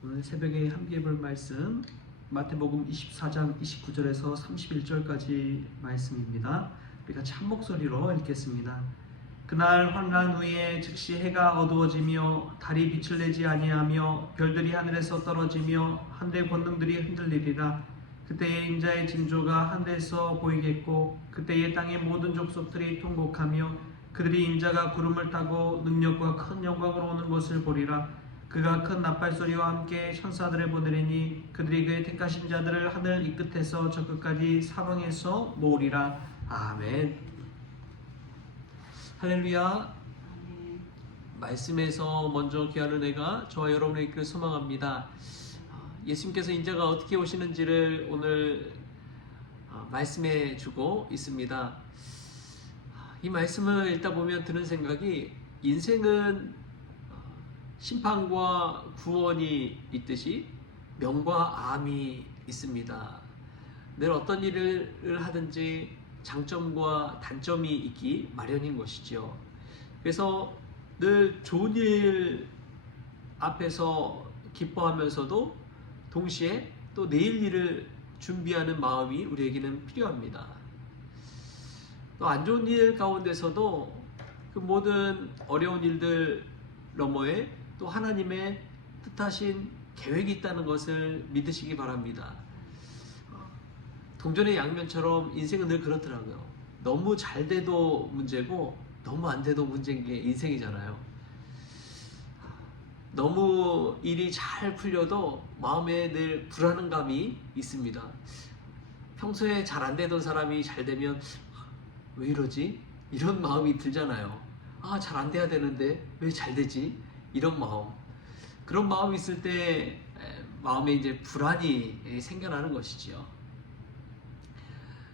오늘 새벽에 함께 볼 말씀 마태복음 24장 29절에서 31절까지 말씀입니다. 우리 같이 한 목소리로 읽겠습니다. 그날 환란 후에 즉시 해가 어두워지며 달이 빛을 내지 아니하며 별들이 하늘에서 떨어지며 하늘의 권능들이 흔들리리라. 그때에 인자의 징조가 하늘에서 보이겠고 그때에 땅의 모든 족속들이 통곡하며 그들이 인자가 구름을 타고 능력과 큰 영광으로 오는 것을 보리라. 그가 큰 나팔소리와 함께 천사들을 보내리니 그들이 그의 택하신 자들을 하늘 이 끝에서 저 끝까지 사방에서 모으리라. 아멘. 할렐루야. 말씀에서 먼저 귀하는 애가 저와 여러분의 있기를 소망합니다. 예수님께서 인자가 어떻게 오시는지를 오늘 말씀해 주고 있습니다. 이 말씀을 읽다 보면 드는 생각이, 인생은 심판과 구원이 있듯이 명과 암이 있습니다. 늘 어떤 일을 하든지 장점과 단점이 있기 마련인 것이죠. 그래서 늘 좋은 일 앞에서 기뻐하면서도 동시에 또 내일 일을 준비하는 마음이 우리에게는 필요합니다. 또 안 좋은 일 가운데서도 그 모든 어려운 일들 너머에 또 하나님의 뜻하신 계획이 있다는 것을 믿으시기 바랍니다. 동전의 양면처럼 인생은 늘 그렇더라고요. 너무 잘 돼도 문제고 너무 안 돼도 문제인 게 인생이잖아요. 너무 일이 잘 풀려도 마음에 늘 불안감이 있습니다. 평소에 잘 안 되던 사람이 잘 되면 왜 이러지? 이런 마음이 들잖아요. 잘 안 돼야 되는데 왜 잘 되지? 이런 마음. 그런 마음이 있을 때 마음에 이제 불안이 생겨나는 것이지요.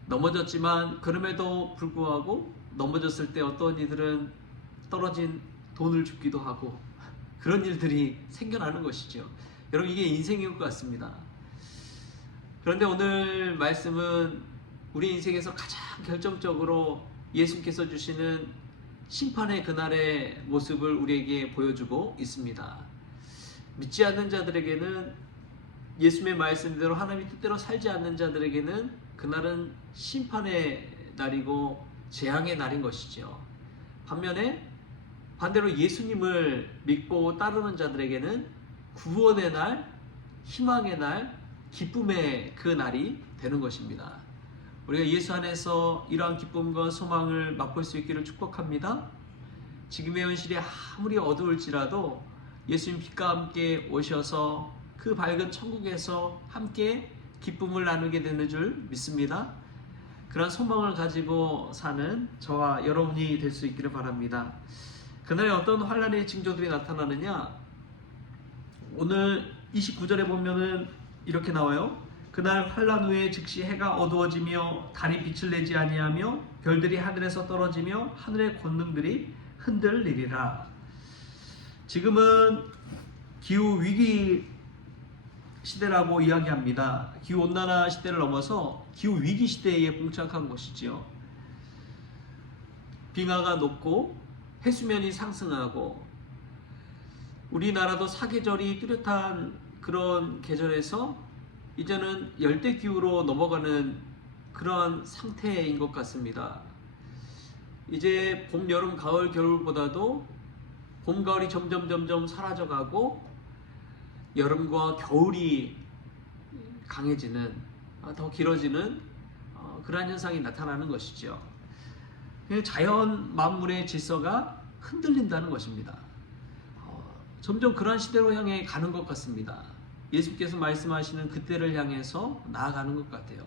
넘어졌지만 그럼에도 불구하고 넘어졌을 때 어떤 이들은 떨어진 돈을 줍기도 하고 그런 일들이 생겨나는 것이죠. 여러분, 이게 인생인 것 같습니다. 그런데 오늘 말씀은 우리 인생에서 가장 결정적으로 예수님께서 주시는 심판의 그날의 모습을 우리에게 보여주고 있습니다. 믿지 않는 자들에게는, 예수님의 말씀대로 하나님의 뜻대로 살지 않는 자들에게는 그날은 심판의 날이고 재앙의 날인 것이죠. 반대로 예수님을 믿고 따르는 자들에게는 구원의 날, 희망의 날, 기쁨의 그 날이 되는 것입니다. 우리가 예수 안에서 이러한 기쁨과 소망을 맛볼 수 있기를 축복합니다. 지금의 현실이 아무리 어두울지라도 예수님 빛과 함께 오셔서 그 밝은 천국에서 함께 기쁨을 나누게 되는 줄 믿습니다. 그런 소망을 가지고 사는 저와 여러분이 될 수 있기를 바랍니다. 그날에 어떤 환란의 징조들이 나타나느냐? 오늘 29절에 보면은 이렇게 나와요. 그날 환란 후에 즉시 해가 어두워지며 달이 빛을 내지 아니하며 별들이 하늘에서 떨어지며 하늘의 권능들이 흔들리리라. 지금은 기후 위기 시대라고 이야기합니다. 기후 온난화 시대를 넘어서 기후 위기 시대에 봉착한 것이지요. 빙하가 녹고 해수면이 상승하고 우리나라도 사계절이 뚜렷한 그런 계절에서 이제는 열대기후로 넘어가는 그러한 상태인 것 같습니다. 이제 봄, 여름, 가을, 겨울보다도 봄, 가을이 점점 사라져가고 여름과 겨울이 강해지는, 더 길어지는 그러한 현상이 나타나는 것이죠. 자연 만물의 질서가 흔들린다는 것입니다. 점점 그러한 시대로 향해 가는 것 같습니다. 예수께서 말씀하시는 그때를 향해서 나아가는 것 같아요.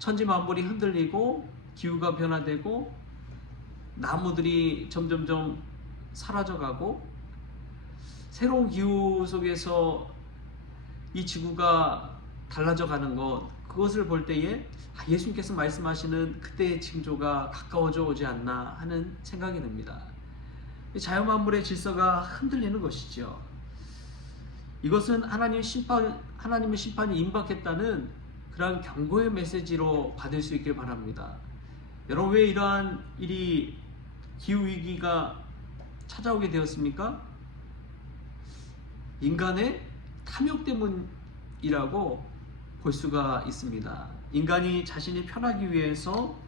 천지 만물이 흔들리고 기후가 변화되고 나무들이 점점점 사라져가고 새로운 기후 속에서 이 지구가 달라져 가는 것, 그것을 볼 때에 예수님께서 말씀하시는 그때의 징조가 가까워져 오지 않나 하는 생각이 듭니다. 자연 만물의 질서가 흔들리는 것이죠. 이것은 하나님의 심판이 임박했다는 그러한 경고의 메시지로 받을 수 있길 바랍니다. 여러분, 왜 이러한 일이, 기후위기가 찾아오게 되었습니까? 인간의 탐욕 때문이라고 볼 수가 있습니다. 인간이 자신이 편하기 위해서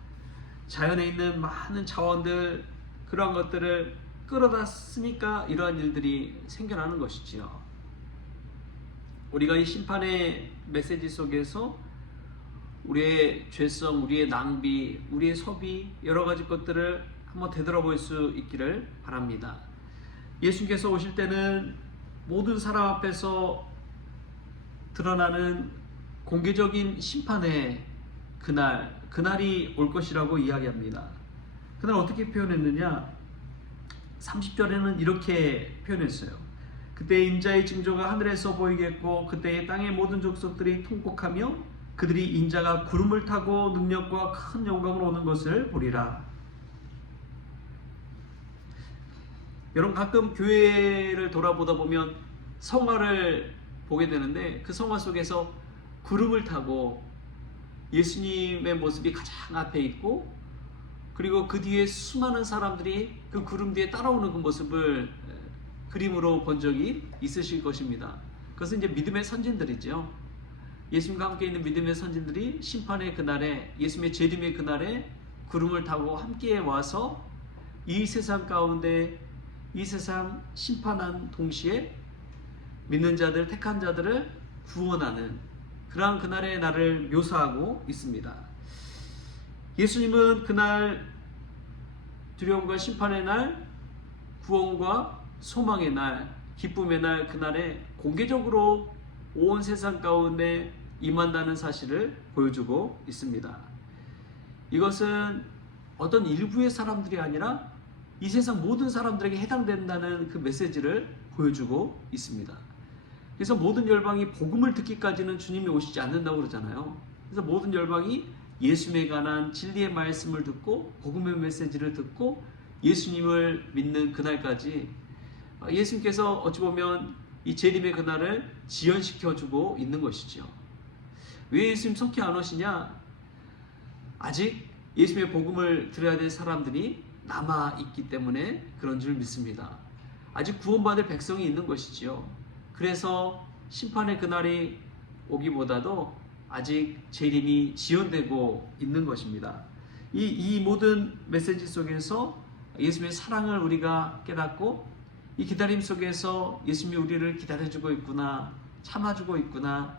자연에 있는 많은 자원들, 그러한 것들을 끌어다 쓰니까 이러한 일들이 생겨나는 것이지요. 우리가 이 심판의 메시지 속에서 우리의 죄성, 우리의 낭비, 우리의 소비, 여러 가지 것들을 한번 되돌아볼 수 있기를 바랍니다. 예수님께서 오실 때는 모든 사람 앞에서 드러나는 공개적인 심판의 그날이 올 것이라고 이야기합니다. 그날 어떻게 표현했느냐? 30절에는 이렇게 표현했어요. 그때 인자의 징조가 하늘에서 보이겠고 그때의 땅의 모든 족속들이 통곡하며 그들이 인자가 구름을 타고 능력과 큰 영광으로 오는 것을 보리라. 여러분, 가끔 교회를 돌아보다 보면 성화를 보게 되는데 그 성화 속에서 구름을 타고 예수님의 모습이 가장 앞에 있고, 그리고 그 뒤에 수많은 사람들이 그 구름 뒤에 따라오는 그 모습을 그림으로 본 적이 있으실 것입니다. 그것은 이제 믿음의 선진들이죠. 예수님과 함께 있는 믿음의 선진들이 심판의 그날에, 예수님의 재림의 그날에 구름을 타고 함께 와서 이 세상 가운데, 이 세상 심판한 동시에 믿는 자들, 택한 자들을 구원하는 그러한 그날의 날을 묘사하고 있습니다. 예수님은 그날 두려움과 심판의 날, 구원과 소망의 날, 기쁨의 날, 그날에 공개적으로 온 세상 가운데 임한다는 사실을 보여주고 있습니다. 이것은 어떤 일부의 사람들이 아니라 이 세상 모든 사람들에게 해당된다는 그 메시지를 보여주고 있습니다. 그래서 모든 열방이 복음을 듣기까지는 주님이 오시지 않는다고 그러잖아요. 그래서 모든 열방이 예수님에 관한 진리의 말씀을 듣고 복음의 메시지를 듣고 예수님을 믿는 그날까지 예수님께서 어찌 보면 이 재림의 그날을 지연시켜주고 있는 것이죠. 왜 예수님 속히 안 오시냐? 아직 예수님의 복음을 들어야 될 사람들이 남아있기 때문에 그런 줄 믿습니다. 아직 구원받을 백성이 있는 것이지요. 그래서 심판의 그날이 오기보다도 아직 재림이 지연되고 있는 것입니다. 이 모든 메시지 속에서 예수님의 사랑을 우리가 깨닫고 이 기다림 속에서 예수님이 우리를 기다려주고 있구나, 참아주고 있구나,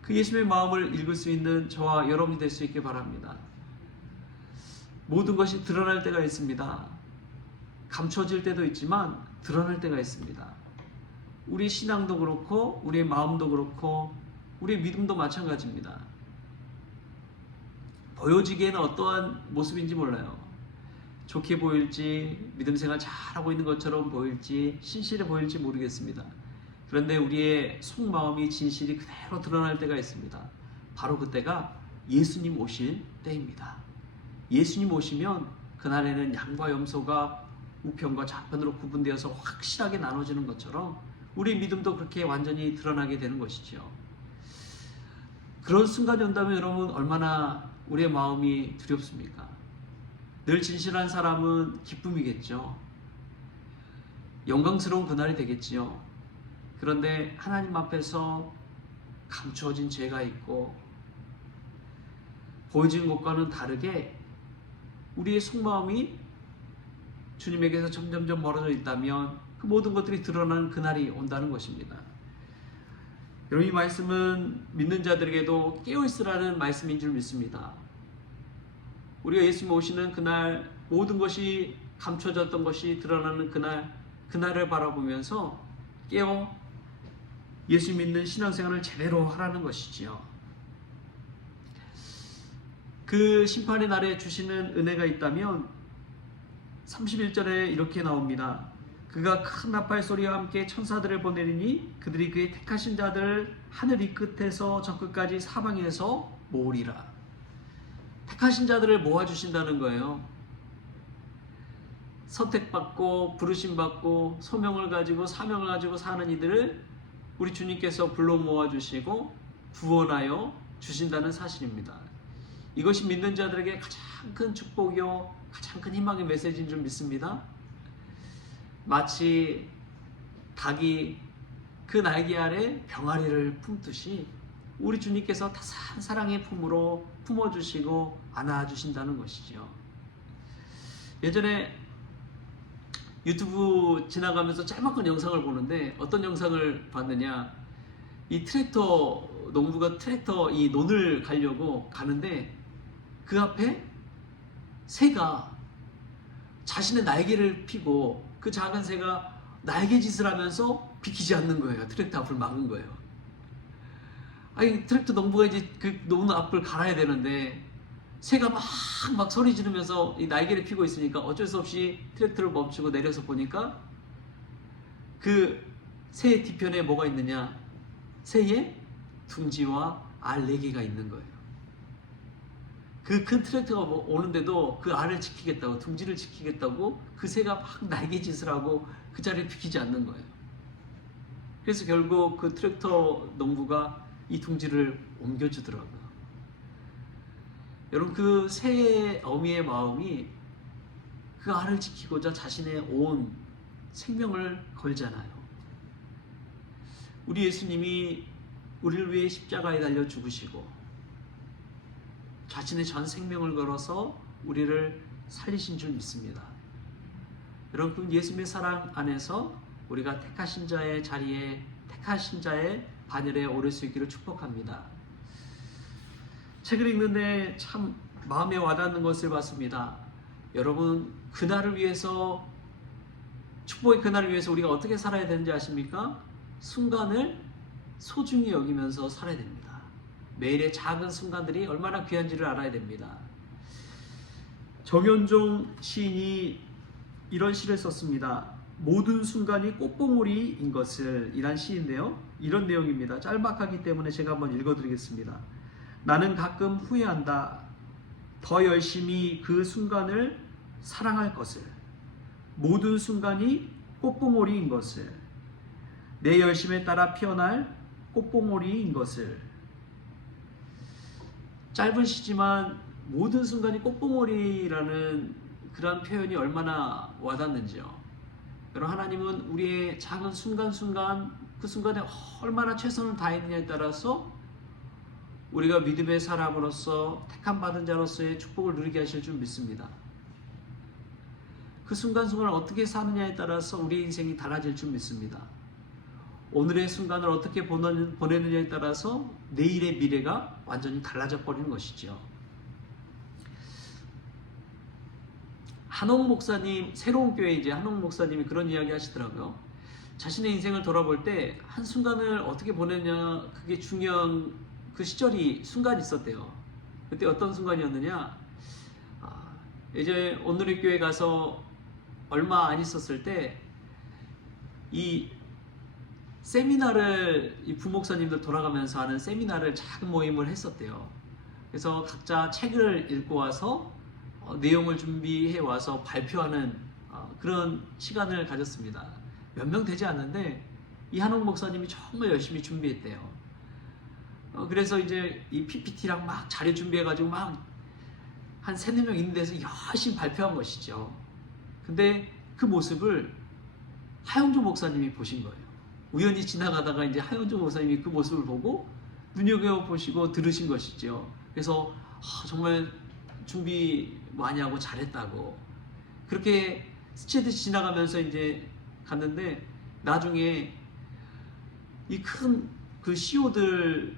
그 예수님의 마음을 읽을 수 있는 저와 여러분이 될 수 있길 바랍니다. 모든 것이 드러날 때가 있습니다. 감춰질 때도 있지만 드러날 때가 있습니다. 우리 신앙도 그렇고 우리의 마음도 그렇고 우리의 믿음도 마찬가지입니다. 보여지기에는 어떠한 모습인지 몰라요. 좋게 보일지, 믿음 생활 잘하고 있는 것처럼 보일지, 신실해 보일지 모르겠습니다. 그런데 우리의 속마음이 진실이 그대로 드러날 때가 있습니다. 바로 그때가 예수님 오실 때입니다. 예수님 오시면 그날에는 양과 염소가 우편과 좌편으로 구분되어서 확실하게 나눠지는 것처럼 우리 믿음도 그렇게 완전히 드러나게 되는 것이죠. 그런 순간이 온다면 여러분 얼마나 우리의 마음이 두렵습니까? 늘 진실한 사람은 기쁨이겠죠. 영광스러운 그날이 되겠지요. 그런데 하나님 앞에서 감추어진 죄가 있고 보여진 것과는 다르게 우리의 속마음이 주님에게서 점점점 멀어져 있다면 그 모든 것들이 드러나는 그날이 온다는 것입니다. 여러분, 이 말씀은 믿는 자들에게도 깨어있으라는 말씀인 줄 믿습니다. 우리가 예수님 오시는 그날 모든 것이 감춰졌던 것이 드러나는 그날을 바라보면서 깨어 예수 믿는 신앙생활을 제대로 하라는 것이지요. 그 심판의 날에 주시는 은혜가 있다면 31절에 이렇게 나옵니다. 그가 큰 나팔 소리와 함께 천사들을 보내리니 그들이 그의 택하신 자들을 하늘 이 끝에서 저 끝까지 사방에서 모으리라. 택하신 자들을 모아주신다는 거예요. 선택받고 부르심받고 소명을 가지고 사명을 가지고 사는 이들을 우리 주님께서 불러 모아주시고 구원하여 주신다는 사실입니다. 이것이 믿는 자들에게 가장 큰 축복이요 가장 큰 희망의 메시지인 줄 믿습니다. 마치 닭이 그 날개 아래 병아리를 품듯이 우리 주님께서 따스한 사랑의 품으로 품어주시고 안아주신다는 것이죠. 예전에 유튜브 지나가면서 짤막한 영상을 보는데 어떤 영상을 봤느냐, 이 트랙터 농부가 트랙터 이 논을 가려고 가는데 그 앞에 새가 자신의 날개를 펴고 그 작은 새가 날개짓을 하면서 비키지 않는 거예요. 트랙터 앞을 막은 거예요. 아니, 트랙터 농부가 이제 그 논 앞을 갈아야 되는데 새가 막 소리 지르면서 이 날개를 펴고 있으니까 어쩔 수 없이 트랙터를 멈추고 내려서 보니까 그 새의 뒤편에 뭐가 있느냐, 새의 둥지와 알 4개가 있는 거예요. 그 큰 트랙터가 오는데도 그 알을 지키겠다고, 둥지를 지키겠다고 그 새가 막 날개짓을 하고 그 자리를 비키지 않는 거예요. 그래서 결국 그 트랙터 농부가 이 둥지를 옮겨주더라고요. 여러분, 그 새의 어미의 마음이 그 알을 지키고자 자신의 온 생명을 걸잖아요. 우리 예수님이 우리를 위해 십자가에 달려 죽으시고 자신의 전 생명을 걸어서 우리를 살리신 줄 믿습니다. 여러분, 예수님의 사랑 안에서 우리가 택하신 자의 자리에, 택하신 자의 반열에 오를 수 있기를 축복합니다. 책을 읽는데 참 마음에 와닿는 것을 봤습니다. 여러분, 그날을 위해서, 축복의 그날을 위해서 우리가 어떻게 살아야 되는지 아십니까? 순간을 소중히 여기면서 살아야 됩니다. 매일의 작은 순간들이 얼마나 귀한지를 알아야 됩니다. 정현종 시인이 이런 시를 썼습니다. 모든 순간이 꽃봉오리인 것을, 이란 시인데요, 이런 내용입니다. 짤막하기 때문에 제가 한번 읽어드리겠습니다. 나는 가끔 후회한다. 더 열심히 그 순간을 사랑할 것을. 모든 순간이 꽃봉오리인 것을. 내 열심에 따라 피어날 꽃봉오리인 것을. 짧은 시지만 모든 순간이 꽃봉오리라는 그런 표현이 얼마나 와닿는지요. 여러분, 하나님은 우리의 작은 순간순간, 그 순간에 얼마나 최선을 다했느냐에 따라서 우리가 믿음의 사람으로서 택함 받은 자로서의 축복을 누리게 하실 줄 믿습니다. 그 순간순간을 어떻게 사느냐에 따라서 우리의 인생이 달라질 줄 믿습니다. 오늘의 순간을 어떻게 보내느냐에 따라서 내일의 미래가 완전히 달라져 버리는 것이죠. 한옥 목사님, 새로운 교회 이제 한옥 목사님이 그런 이야기 하시더라고요. 자신의 인생을 돌아볼 때 한순간을 어떻게 보내냐, 그게 중요한 그 순간이 있었대요. 그때 어떤 순간이었느냐, 이제 오늘의 교회 가서 얼마 안 있었을 때 이 세미나를, 이 부목사님들 돌아가면서 하는 세미나를 작은 모임을 했었대요. 그래서 각자 책을 읽고 와서 내용을 준비해 와서 발표하는 그런 시간을 가졌습니다. 몇 명 되지 않는데 이 한옥 목사님이 정말 열심히 준비했대요. 그래서 이제 이 PPT랑 막 자료 준비해가지고 막 한 3-4명 있는 데서 열심히 발표한 것이죠. 근데 그 모습을 하영조 목사님이 보신 거예요. 우연히 지나가다가 이제 하영조 목사님이 그 모습을 보고 눈여겨보시고 들으신 것이죠. 그래서 정말 준비 많이 하고 잘했다고 그렇게 스치듯이 지나가면서 이제 갔는데, 나중에 이 큰 그 CEO들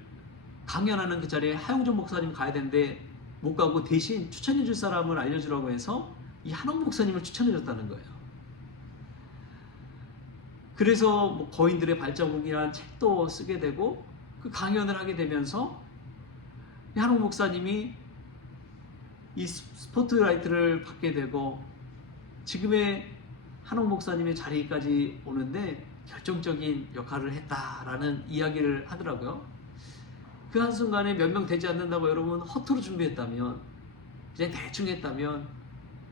강연하는 그 자리에 하영조 목사님 가야 되는데 못 가고 대신 추천해 줄 사람을 알려주라고 해서 이 한옥 목사님을 추천해 줬다는 거예요. 그래서 뭐 거인들의 발자국이라는 책도 쓰게 되고 그 강연을 하게 되면서 이 한옥 목사님이 이 스포트라이트를 받게 되고 지금의 한옥 목사님의 자리까지 오는데 결정적인 역할을 했다라는 이야기를 하더라고요. 그 한순간에 몇 명 되지 않는다고 여러분 허투루 준비했다면, 그냥 대충 했다면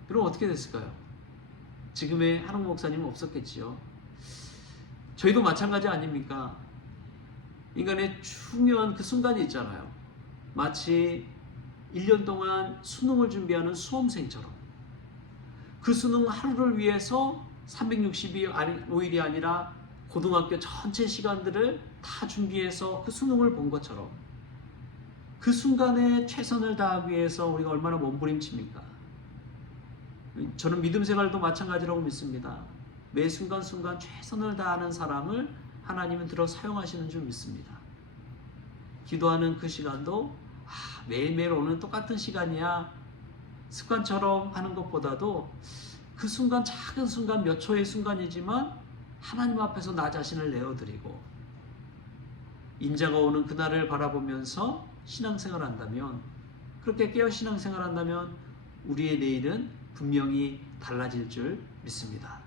여러분 어떻게 됐을까요? 지금의 한옥 목사님은 없었겠지요. 저희도 마찬가지 아닙니까? 인간의 중요한 그 순간이 있잖아요. 마치 1년 동안 수능을 준비하는 수험생처럼 그 수능 하루를 위해서 365일이 아니라 고등학교 전체 시간들을 다 준비해서 그 수능을 본 것처럼 그 순간에 최선을 다하기 위해서 우리가 얼마나 몸부림칩니까? 저는 믿음 생활도 마찬가지라고 믿습니다. 매 순간순간 최선을 다하는 사람을 하나님은 들어 사용하시는 줄 믿습니다. 기도하는 그 시간도 매일매일 오는 똑같은 시간이야 습관처럼 하는 것보다도 그 순간, 작은 순간, 몇 초의 순간이지만 하나님 앞에서 나 자신을 내어드리고 인자가 오는 그날을 바라보면서 신앙생활 한다면, 그렇게 깨어 신앙생활 한다면 우리의 내일은 분명히 달라질 줄 믿습니다.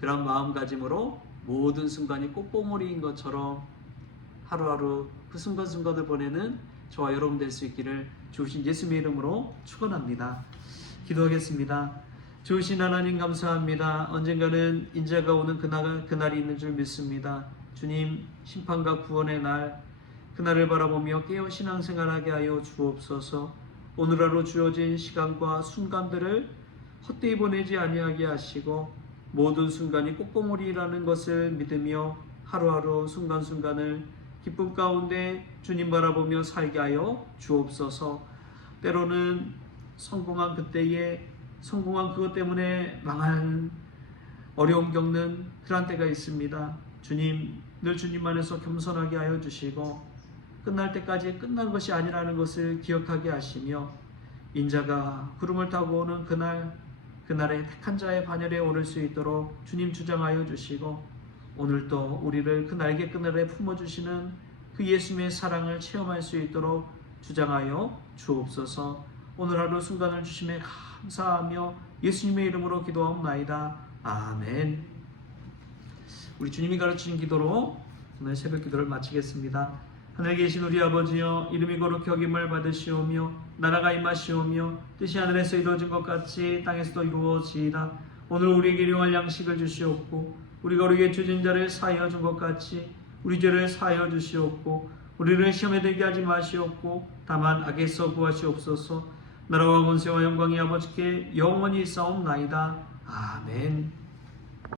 그런 마음가짐으로 모든 순간이 꽃봉오리인 것처럼 하루하루 그 순간순간을 보내는 저와 여러분 될 수 있기를 주신 예수님의 이름으로 축원합니다. 기도하겠습니다. 주신 하나님 감사합니다. 언젠가는 인자가 오는 그날이 있는 줄 믿습니다. 주님, 심판과 구원의 날, 그날을 바라보며 깨어 신앙생활하게 하여 주옵소서. 오늘 하루 주어진 시간과 순간들을 헛되이 보내지 아니하게 하시고 모든 순간이 꽃봉오리라는 것을 믿으며 하루하루 순간순간을 기쁨 가운데 주님 바라보며 살게 하여 주옵소서. 때로는 성공한 그때에 성공한 그것 때문에 망한 어려움 겪는 그런 때가 있습니다. 주님, 늘 주님 안에서 겸손하게 하여 주시고 끝날 때까지 끝난 것이 아니라는 것을 기억하게 하시며 인자가 구름을 타고 오는 그날에 택한 자의 반열에 오를 수 있도록 주님 주장하여 주시고 오늘도 우리를 그 날개 그늘에 품어주시는 그 예수님의 사랑을 체험할 수 있도록 주장하여 주옵소서. 오늘 하루 순간을 주심에 감사하며 예수님의 이름으로 기도하옵나이다. 아멘. 우리 주님이 가르치신 기도로 오늘 새벽 기도를 마치겠습니다. 하늘에 계신 우리 아버지여, 이름이 거룩히 여김을 받으시오며 나라가 임하시오며 뜻이 하늘에서 이루어진 것 같이 땅에서도 이루어지이다. 오늘 우리에게 일용할 양식을 주시옵고 우리가 우리에게 죄진 자를 사하여 준 것 같이 우리 죄를 사하여 주시옵고 우리를 시험에 들게 하지 마시옵고 다만 악에서 구하시옵소서. 나라와 권세와 영광이 아버지께 영원히 있사옵나이다. 아멘.